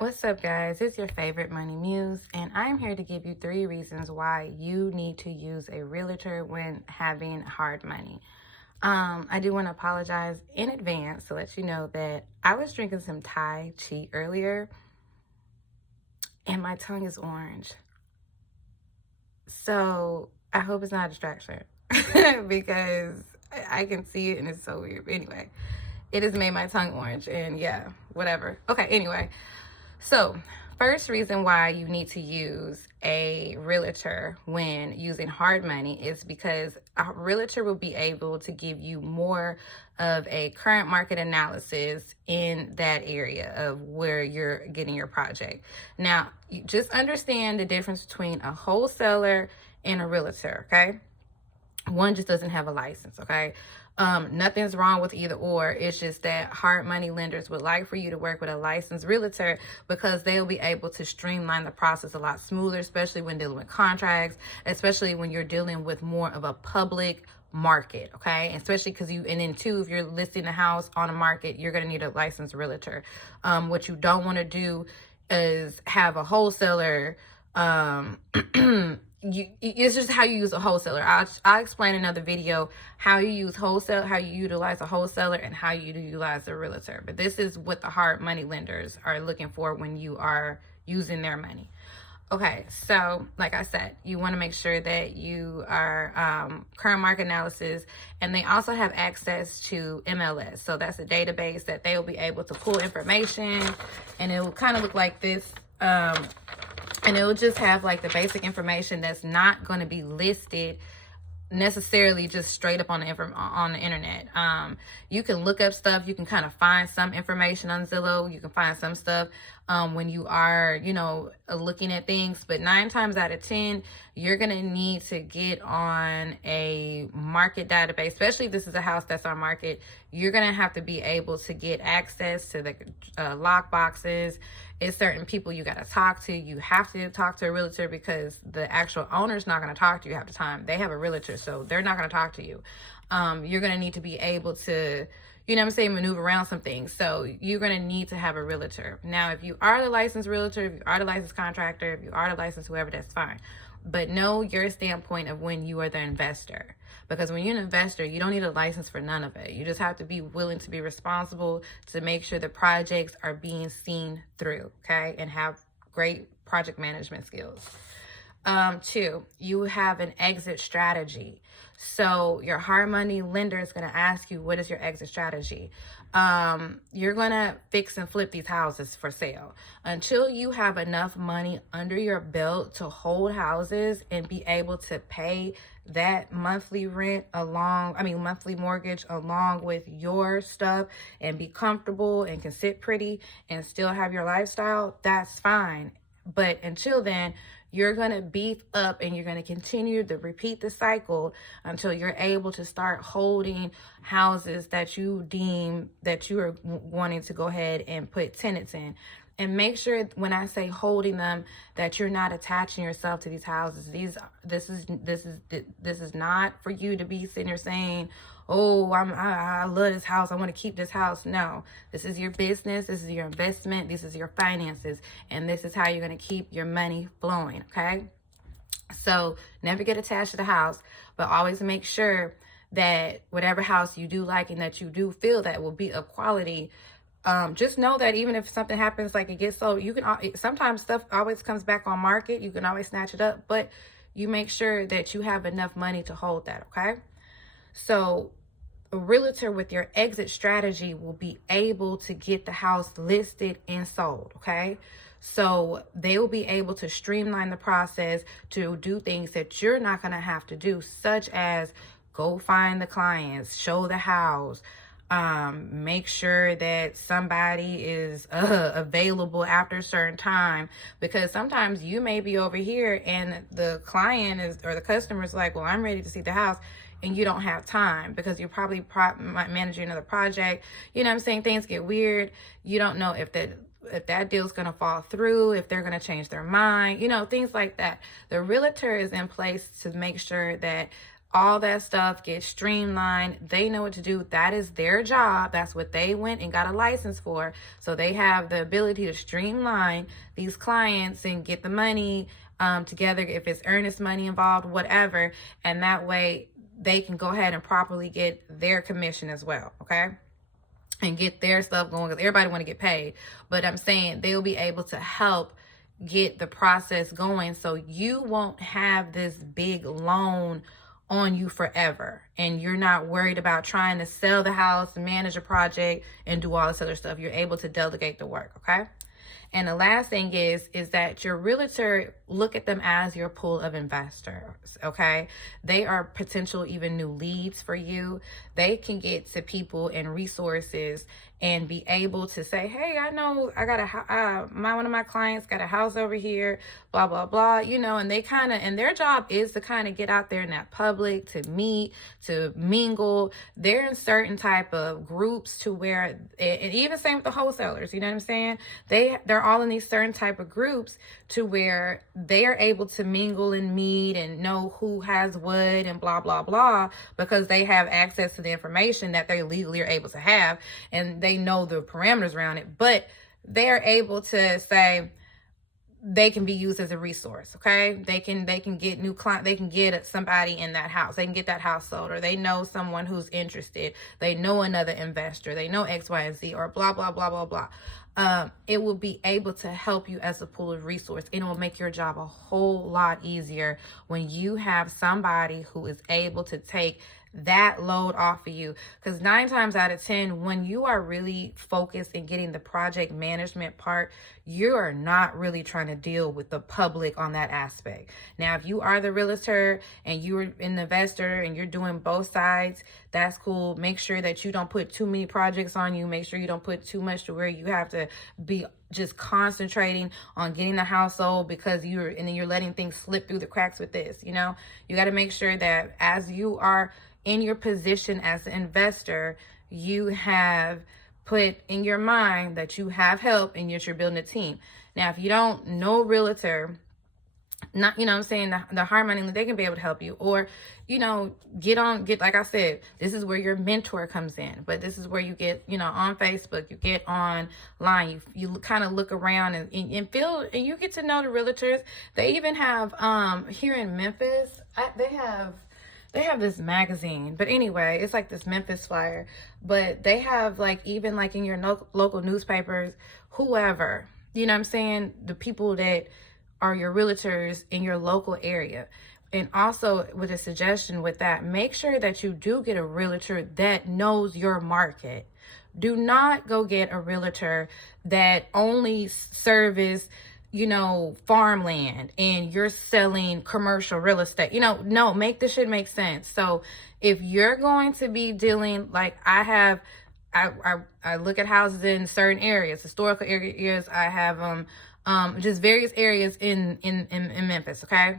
What's up, guys? It's your favorite money muse, and I'm here to give you 3 reasons why you need to use a realtor when having hard money. I do want to apologize in advance to let you know that I was drinking some Thai tea earlier, and my tongue is orange. So I hope it's not a distraction because I can see it and it's so weird. But anyway, it has made my tongue orange, and yeah, whatever. Okay, anyway. So, first reason why you need to use a realtor when using hard money is because a realtor will be able to give you more of a current market analysis in that area of where you're getting your project. Now, you just understand the difference between a wholesaler and a realtor, okay? One just doesn't have a license, okay? Nothing's wrong with either or. It's just that hard money lenders would like for you to work with a licensed realtor because they'll be able to streamline the process a lot smoother, especially when dealing with contracts, especially when you're dealing with more of a public market, okay? Especially because and then two, if you're listing a house on a market, you're going to need a licensed realtor. What you don't want to do is have a wholesaler it's just how you use a wholesaler. I'll explain in another video how you utilize a wholesaler and how you utilize a realtor. But this is what the hard money lenders are looking for when you are using their money. Okay, so like I said, you want to make sure that you are current market analysis, and they also have access to MLS. So that's a database that they will be able to pull information, and it will kind of look like this. And it will just have like the basic information that's not going to be listed necessarily just straight up on the internet. You can look up stuff. You can kind of find some information on Zillow. You can find some stuff when you are, looking at things. But 9 times out of 10, you're gonna need to get on a market database, especially if this is a house that's on market. You're gonna have to be able to get access to the lock boxes. It's certain people you got to talk to. You have to talk to a realtor because the actual owner's not going to talk to you half the time. They have a realtor, so they're not going to talk to you. You're going to need to be able to, maneuver around some things. So you're going to need to have a realtor. Now, if you are the licensed realtor, if you are the licensed contractor, if you are the licensed whoever, that's fine. But know your standpoint of when you are the investor. Because when you're an investor, you don't need a license for none of it. You just have to be willing to be responsible to make sure the projects are being seen through, okay? And have great project management skills. 2, you have an exit strategy. So your hard money lender is going to ask you, what is your exit strategy? You're going to fix and flip these houses for sale. Until you have enough money under your belt to hold houses and be able to pay that monthly monthly mortgage along with your stuff and be comfortable and can sit pretty and still have your lifestyle, that's fine. But until then, you're going to beef up and you're going to continue to repeat the cycle until you're able to start holding houses that you deem that you are wanting to go ahead and put tenants in. And make sure when I say holding them that you're not attaching yourself to these houses. This is not for you to be sitting there saying, "Oh, I love this house. I want to keep this house." No, this is your business. This is your investment. This is your finances, and this is how you're going to keep your money flowing. Okay. So never get attached to the house, but always make sure that whatever house you do like and that you do feel that will be of quality. Just know that even if something happens, like it gets sold, you can sometimes stuff always comes back on market. You can always snatch it up, but you make sure that you have enough money to hold that. Okay. So a realtor with your exit strategy will be able to get the house listed and sold. Okay. So they will be able to streamline the process to do things that you're not going to have to do, such as go find the clients, show the house, make sure that somebody is available after a certain time, because sometimes you may be over here and the client or the customer is like, well, I'm ready to see the house, and you don't have time because you're probably managing another project. You know what I'm saying? Things get weird. You don't know if that deal's going to fall through, if they're going to change their mind, things like that. The realtor is in place to make sure that all that stuff gets streamlined. They know what to do. That is their job. That's what they went and got a license for. So they have the ability to streamline these clients and get the money together, if it's earnest money involved, whatever. And that way they can go ahead and properly get their commission as well, okay? And get their stuff going, because everybody want to get paid. But I'm saying they'll be able to help get the process going so you won't have this big loan on you forever, and you're not worried about trying to sell the house, manage a project, and do all this other stuff. You're able to delegate the work, okay? And the last thing is that your realtor, look at them as your pool of investors, okay? They are potential even new leads for you. They can get to people and resources and be able to say, hey, I know I got one of my clients got a house over here, blah, blah, blah, you know, and they kind of, and their job is to kind of get out there in that public, to meet, to mingle. They're in certain type of groups to where, and even same with the wholesalers, you know what I'm saying? They're all in these certain type of groups to where they are able to mingle and meet and know who has what and blah, blah, blah, because they have access to the information that they legally are able to have, and they know the parameters around it. But they're able to say they can be used as a resource, okay? They can get new client, they can get somebody in that house, they can get that house sold, or they know someone who's interested, they know another investor, they know X, Y, and Z, or blah, blah, blah, blah, blah. It will be able to help you as a pool of resource, and it will make your job a whole lot easier when you have somebody who is able to take that load off of you. Because 9 times out of 10, when you are really focused in getting the project management part, you are not really trying to deal with the public on that aspect. Now, if you are the realtor and you're an investor and you're doing both sides, that's cool. Make sure that you don't put too many projects on you. Make sure you don't put too much to where you have to be just concentrating on getting the house sold, because you're letting things slip through the cracks with this. You know, you got to make sure that as you are in your position as an investor, you have put in your mind that you have help and you're building a team. Now, if you don't know realtor, not, you know what I'm saying, the hard money, they can be able to help you, or, you know, get like I said, this is where your mentor comes in. But this is where you get, you know, on Facebook, you get online, you kind of look around and feel, and you get to know the realtors. They even have here in Memphis, they have this magazine, but anyway, it's like this Memphis flyer, but they have like, even like in your local newspapers, whoever, you know what I'm saying, the people that are your realtors in your local area. And also, with a suggestion with that, make sure that you do get a realtor that knows your market. Do not go get a realtor that only service, you know, farmland, and you're selling commercial real estate. You know, no, make this shit make sense. So if you're going to be dealing, like I look at houses in certain areas, historical areas. I have just various areas in Memphis, okay?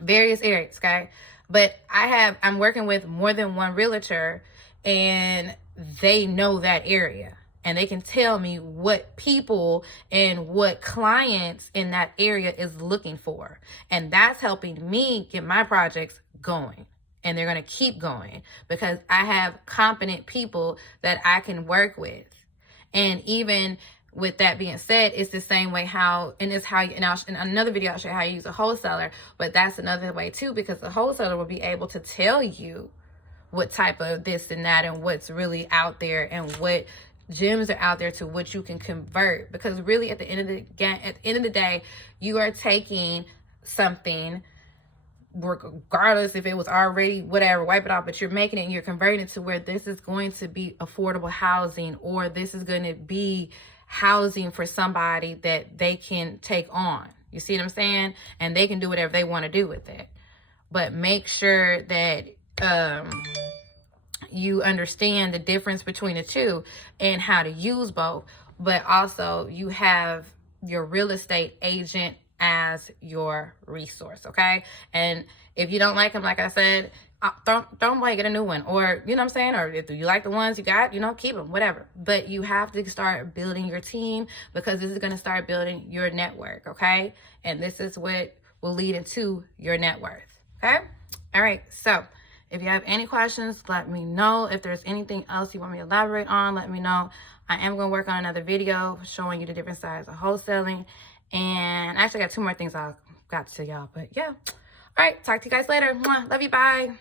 Various areas, okay? But I'm working with more than one realtor, and they know that area. And they can tell me what people and what clients in that area is looking for. And that's helping me get my projects going. And they're going to keep going because I have competent people that I can work with. And even with that being said, it's the same way in another video, I'll show you how you use a wholesaler. But that's another way too, because the wholesaler will be able to tell you what type of this and that and what's really out there and what gems are out there to what you can convert. Because really at the end of the day, you are taking something, regardless if it was already whatever, wipe it off, but you're making it and you're converting it to where this is going to be affordable housing, or this is going to be housing for somebody that they can take on. You see what I'm saying? And they can do whatever they want to do with it. But make sure that you understand the difference between the two and how to use both. But also you have your real estate agent as your resource, okay? And if you don't like them, like I said, don't wait, get a new one, or you know what I'm saying, or if you like the ones you got, you know, keep them, whatever. But you have to start building your team, because this is going to start building your network, okay? And this is what will lead into your net worth. Okay. All right. So if you have any questions, let me know. If there's anything else you want me to elaborate on, let me know. I am going to work on another video showing you the different sides of wholesaling. And I actually got 2 more things I got to y'all. But yeah. All right. Talk to you guys later. Mwah. Love you. Bye.